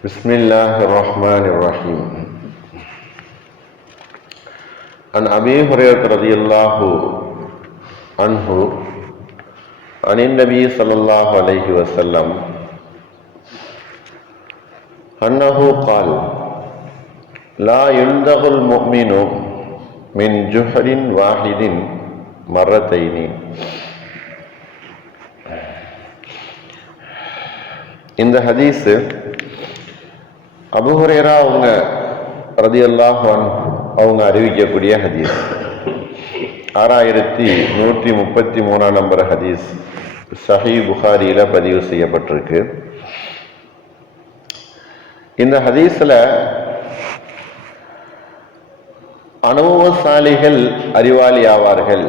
بسم الله الرحمن الرحيم. عن أبي هريرة رضي الله عنه عن النبي صلى الله عليه وسلم أنه قال: لا يلدغ المؤمن من جحر واحد مرتين. இந்த ஹதீஸ் அபூ ஹுரைரா அவங்க ரலியல்லாஹு அன்ஹு அவங்க அறிவிக்கக்கூடிய ஹதீஸ். 6133 நம்பர் ஹதீஸ் சஹீஹ் புகாரியில பதிவு செய்யப்பட்டிருக்கு. இந்த ஹதீஸ்ல அனுபவசாலிகள் அறிவாளி ஆவார்கள்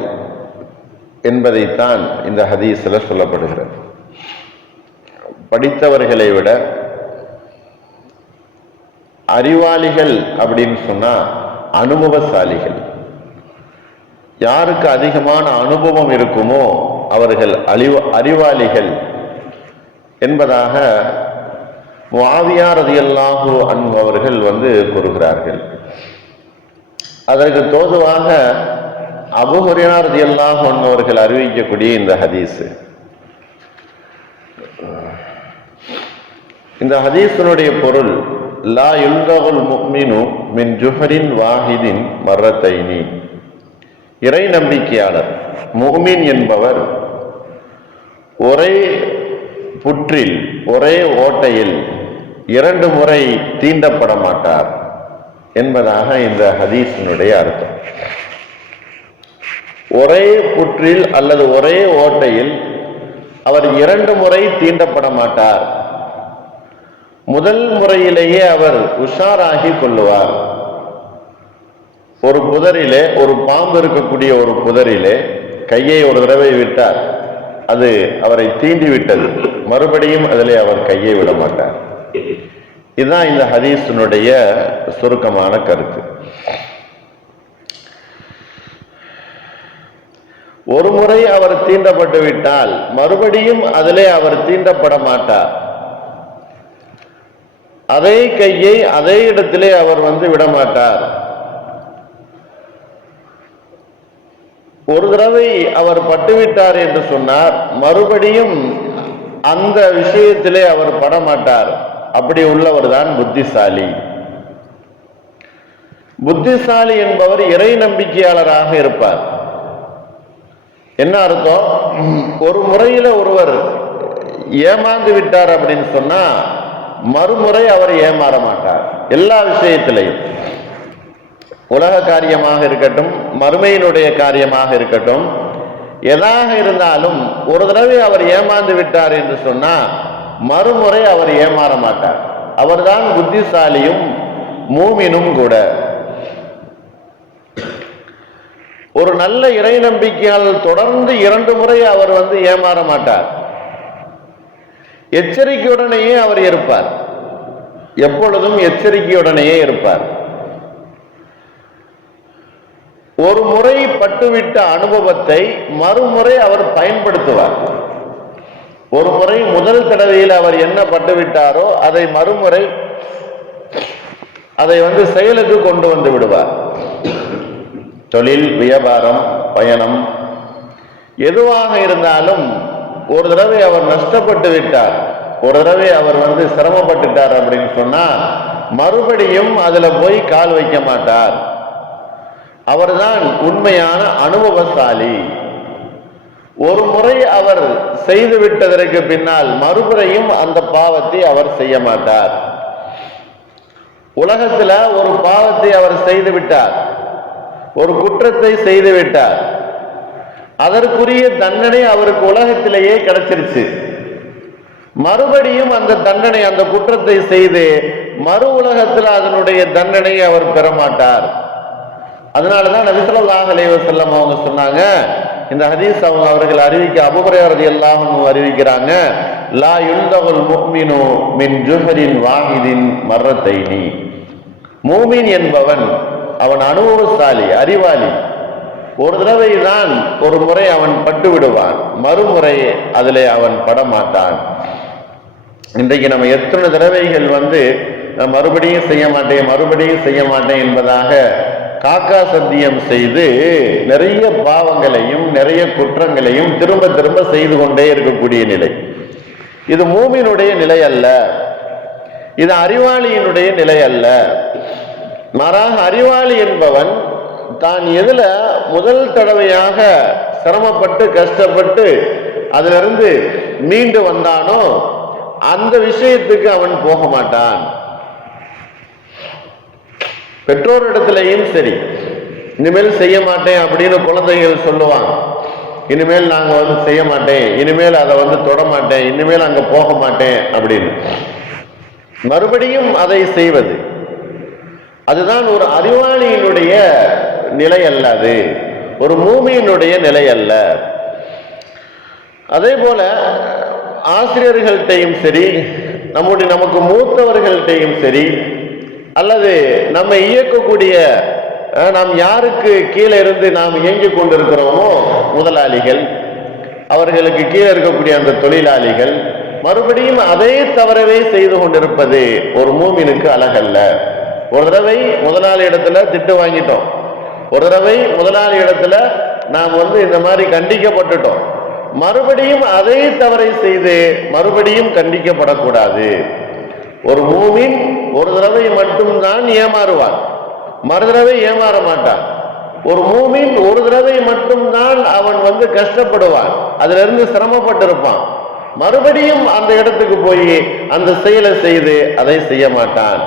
என்பதைத்தான் இந்த ஹதீஸ்ல சொல்லப்படுகிறது. படித்தவர்களை விட அறிவாளிகள் அப்படின்னு சொன்னா அனுபவசாலிகள். யாருக்கு அதிகமான அனுபவம் இருக்குமோ அவர்கள் அறிவாளிகள் என்பதாக முஆவியா ரலியல்லாஹு அன்ஹு அவர்கள் கூறுகிறார்கள். அதற்கு தோதுவாக அபூ ஹுரைரா ரலியல்லாஹு அன்ஹு அவர்கள் அறிவிக்கக்கூடிய இந்த ஹதீஸ். இந்த ஹதீஸினுடைய பொருள் லா யுல்தகுல் முஃமினு மின் ஜுஹரின் வாஹிதின் மர்ரத்தைனி. இறை நம்பிக்கையாளர் முஃமின் என்பவர் ஒரே புற்றில் ஒரே ஓட்டையில் 2 முறை தீண்டப்பட மாட்டார் என்பதாக இந்த ஹதீஸினுடைய அர்த்தம். ஒரே புற்றில் அல்லது ஒரே ஓட்டையில் அவர் 2 முறை தீண்டப்பட மாட்டார். முதல் முறையிலேயே அவர் உஷாராகி கொள்ளுவார். ஒரு புதரிலே, ஒரு பாம்பு இருக்கக்கூடிய ஒரு புதரிலே கையை ஒரு தடவை விட்டார், அது அவரை தீண்டி விட்டது, மறுபடியும் அதிலே அவர் கையை விட மாட்டார். இதுதான் இந்த ஹதீஸினுடைய சுருக்கமான கருத்து. ஒரு முறை அவர் தீண்டப்பட்டு விட்டால் மறுபடியும் அதிலே அவர் தீண்டப்பட மாட்டார். அதே கையை அதே இடத்திலே அவர் விடமாட்டார். ஒரு தடவை அவர் பட்டுவிட்டார் என்று சொன்னார், மறுபடியும் அந்த விஷயத்திலே அவர் படமாட்டார். அப்படி உள்ளவர் தான் புத்திசாலி. புத்திசாலி என்பவர் இறை நம்பிக்கையாளராக இருப்பார். என்ன அர்த்தம்? ஒரு முறையில ஒருவர் ஏமாந்து விட்டார் அப்படின்னு சொன்னா மறுமுறை அவர் ஏமாற மாட்டார். எல்லா விஷயத்திலையும், உலக காரியமாக இருக்கட்டும், மறுமையினுடைய காரியமாக இருக்கட்டும், எதாக இருந்தாலும் ஒரு தடவை அவர் ஏமாந்து விட்டார் என்று சொன்னா மறுமுறை அவர் ஏமாற மாட்டார். அவர்தான் புத்திசாலியும் மூமினும் கூட. ஒரு நல்ல இறை நம்பிக்கையாளர் தொடர்ந்து 2 முறை அவர் ஏமாற மாட்டார். எச்சரிக்கையுடனேயே அவர் இருப்பார். எப்பொழுதும் எச்சரிக்கையுடனேயே இருப்பார். ஒரு முறை பட்டுவிட்ட அனுபவத்தை மறுமுறை அவர் பயன்படுத்துவார். ஒரு முறை முதல் தடவையில் அவர் என்ன பட்டுவிட்டாரோ அதை மறுமுறை அதை செயலுக்கு கொண்டு வந்து விடுவார். தொழில், வியாபாரம், பயணம் எதுவாக இருந்தாலும் ஒரு தடவை அவர் நஷ்டப்பட்டு விட்டார், ஒரு தடவை அவர் சிரமப்பட்டுட்டார் அப்படின்னு சொன்னா மறுபடியும் அதுல போய் கால் வைக்க மாட்டார். அவர்தான் உண்மையான அனுபவசாலி. ஒரு முறை அவர் செய்து விட்டதற்கு பின்னால் மறுபடியும் அந்த பாவத்தை அவர் செய்ய மாட்டார். உலகத்துல ஒரு பாவத்தை அவர் செய்து விட்டார், ஒரு குற்றத்தை செய்து விட்டார், அதற்குரிய தண்டனை அவருக்கு உலகத்திலேயே கிடைச்சிருச்சு. மறுபடியும் அந்த தண்டனை, அந்த குற்றத்தை செய்து மறு உலகத்தில் அதனுடைய தண்டனை அவர் பெற மாட்டார். அதனாலதான் நபி ஸல்லல்லாஹு அலைஹி வஸல்லம் அவங்க சொன்னாங்க, இந்த ஹதீஸ் அவர்கள் அறிவிக்க, அபூ ஹுரைரா ரலியல்லாஹு அன்ஹு அறிவிக்கிறாங்க, லா யுல்தகுல் முஃமினு மின் ஜுஹரின் வாஹிதின் மர்ரத்தைனி. மூமின் என்பவன் அவன் அனுபவசாலி, அறிவாளி. ஒரு தடவை தான் ஒரு முறை அவன் பட்டு விடுவான், மறுமுறை அதிலே அவன் படமாட்டான். இன்றைக்கு நம்ம எத்தனை தடவைகள் மறுபடியும் செய்ய மாட்டேன் என்பதாக காக்கா சத்தியம் செய்து நிறைய பாவங்களையும் நிறைய குற்றங்களையும் திரும்ப திரும்ப செய்து கொண்டே இருக்கக்கூடிய நிலை. இது மூமினுடைய நிலை அல்ல, இது அறிவாளியினுடைய நிலை அல்ல. மாறாக அறிவாளி என்பவன் தான் எதுல முதல் தடவையாக சிரமப்பட்டு கஷ்டப்பட்டு அதிலிருந்து மீண்டு வந்தானோ அந்த விஷயத்துக்கு அவன் போக மாட்டான். பெற்றோரிடத்திலையும் சரி, இனிமேல் செய்ய மாட்டேன் அப்படின்னு குழந்தைகள் சொல்லுவாங்க. இனிமேல் நாங்க செய்ய மாட்டேன், இனிமேல் அதை தொட மாட்டேன், இனிமேல் அங்க போக மாட்டேன் அப்படின்னு மறுபடியும் அதை செய்வது, அதுதான் ஒரு அறிவாளியினுடைய நிலை அல்ல, அது ஒரு மூமியினுடைய நிலை அல்ல. அதே போல ஆசிரியர்கள்ட்டையும் சரி, நமக்கு மூத்தவர்கள்ட்டையும் சரி, அல்லது நம்ம இயக்கக்கூடிய நாம் யாருக்கு கீழே இருந்து நாம் இயங்கிக் கொண்டிருக்கிறோமோ முதலாளிகள், அவர்களுக்கு கீழே இருக்கக்கூடிய அந்த தொழிலாளிகள் மறுபடியும் அதே தவறவே செய்து கொண்டிருப்பது ஒரு மூமினுக்கு அழகல்ல. ஒரு தடவை முதலாளி இடத்துல திட்டு வாங்கிட்டோம், ஒரு தடவை முதலாளி இடத்துல நாம் இந்த மாதிரி கண்டிக்கப்பட்டுட்டோம், மறுபடியும் அதே தவறை செய்து மறுபடியும் கண்டிக்கப்படக்கூடாது. ஒரு மூமின் ஒரு தடவை மட்டும்தான் ஏமாறுவான், மறு தடவை ஏமாற மாட்டான். ஒரு மூமின் ஒரு தடவை மட்டும்தான் அவன் கஷ்டப்படுவான், அதுல இருந்து சிரமப்பட்டிருப்பான், மறுபடியும் அந்த இடத்துக்கு போய் அந்த செயலை செய்து அதை செய்ய மாட்டான்.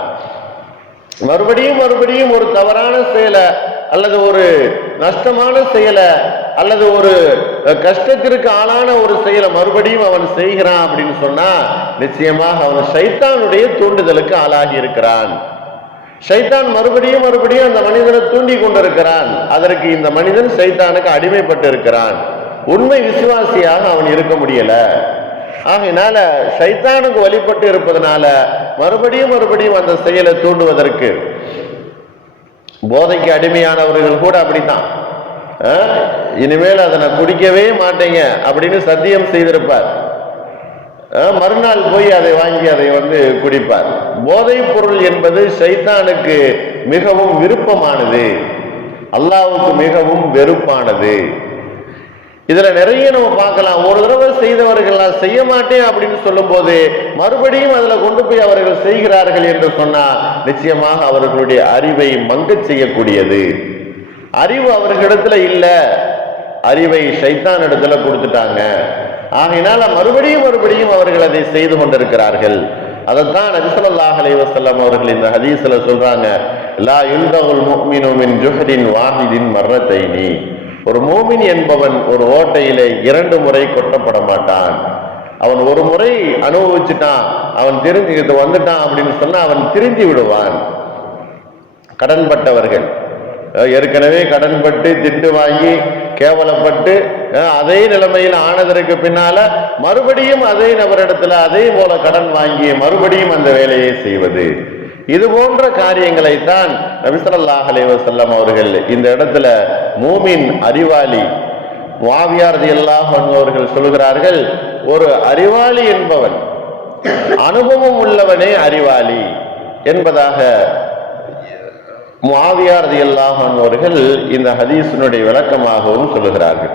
மறுபடியும் ஒரு தவறான செயலை அல்லது ஒரு நஷ்டமான செயலை அல்லது ஒரு கஷ்டத்திற்கு ஆளான ஒரு செயலை மறுபடியும் அவன் செய்கிறான் அப்படின்னு சொன்னா நிச்சயமாக அவன் சைத்தானுடைய தூண்டுதலுக்கு ஆளாகி இருக்கிறான். சைத்தான் மறுபடியும் அந்த மனிதனை தூண்டி கொண்டிருக்கிறான். அதற்கு இந்த மனிதன் சைத்தானுக்கு அடிமைப்பட்டு இருக்கிறான், உண்மை விசுவாசியாக அவன் இருக்க முடியல. ஆகையினால சைத்தானுக்கு வழிபட்டு இருப்பதனால மறுபடியும் அந்த செயலை தூண்டுவதற்கு, போதைக்கு அடிமையானவர்கள் கூட அப்படித்தான், இனிமேல் அதை நான் குடிக்கவே மாட்டேங்க அப்படின்னு சத்தியம் செய்திருப்பார், மறுநாள் போய் அதை வாங்கி அதை குடிப்பார். போதை பொருள் என்பது சைத்தானுக்கு மிகவும் விருப்பமானது, அல்லாஹ்வுக்கு மிகவும் வெறுப்பானது. இதுல நிறைய நம்ம பார்க்கலாம். ஒரு தடவை செய்தவர்கள் நான் செய்ய மாட்டேன் அப்படின்னு சொல்லும் போது மறுபடியும் அதுல கொண்டு போய் அவர்கள் செய்கிறார்கள் என்று சொன்னா நிச்சயமாக அவர்களுடைய அறிவை மங்கச் செய்யக்கூடியது. அறிவு அவர்களிடத்துல இல்ல, அறிவை ஷைத்தான் இடத்துல கொடுத்துட்டாங்க. ஆகையினால மறுபடியும் அவர்கள் அதை செய்து கொண்டிருக்கிறார்கள். அதைத்தான் நபி ஸல்லல்லாஹு அலைஹி வஸல்லம் அவர்கள் இந்த ஹதீஸ்ல சொல்றாங்க, லா யுல்தகுல் முஃமினு மின் ஜுஹ்ரின் வாஹிதின் மர்ரத்தைனி. ஒரு மூமின் என்பவன் ஒரு ஓட்டையிலே 2 முறை கொட்டப்பட மாட்டான். அவன் ஒரு முறை அனுபவிச்சுட்டான், அவன் திருந்திக்கிட்டு வந்துட்டான் அப்படின்னு சொன்னா அவன் திருந்தி விடுவான். கடன்பட்டவர்கள் ஏற்கனவே கடன்பட்டு திட்டு வாங்கி கேவலப்பட்டு அதே நிலைமையில் ஆனதற்கு பின்னால மறுபடியும் அதே நபரிடத்துல அதே போல கடன் வாங்கி மறுபடியும் அந்த வேலையை செய்வது, இது போன்ற காரியங்களைத்தான் நபி ஸல்லல்லாஹு அலைஹி வஸல்லம் அவர்கள் இந்த இடத்துல மூமின் அறிவாளி முஆவியா ரலியல்லாஹு அன்ஹு அவர்கள் சொல்கிறார்கள், ஒரு அறிவாளி என்பவன் அனுபவம் உள்ளவனே அறிவாளி என்பதாக முஆவியா ரலியல்லாஹு அன்ஹு அவர்கள் இந்த ஹதீஸினுடைய விளக்கமாகவும் சொல்லுகிறார்கள்.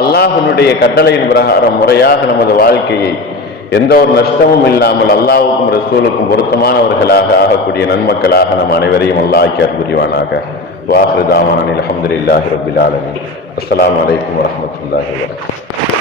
அல்லாஹ்வினுடைய கட்டளையின் பிரகாரம் முறையாக நமது வாழ்க்கையை எந்த ஒரு நஷ்டமும் இல்லாமல் அல்லாஹ்வுக்கும் ரசூலுக்கும் பொருத்தமானவர்களாக ஆகக்கூடிய நன்மக்களாக நம் அனைவரையும் அல்லாஹ் ஆக்கி அருள் புரிவானாக. வாஹிரு தாவானா அல்ஹம்துலில்லாஹி ரப்பில் ஆலமீன். அஸ்ஸலாமு அலைக்கும் வரஹ்மத்துல்லாஹி வபரகாத்துஹு.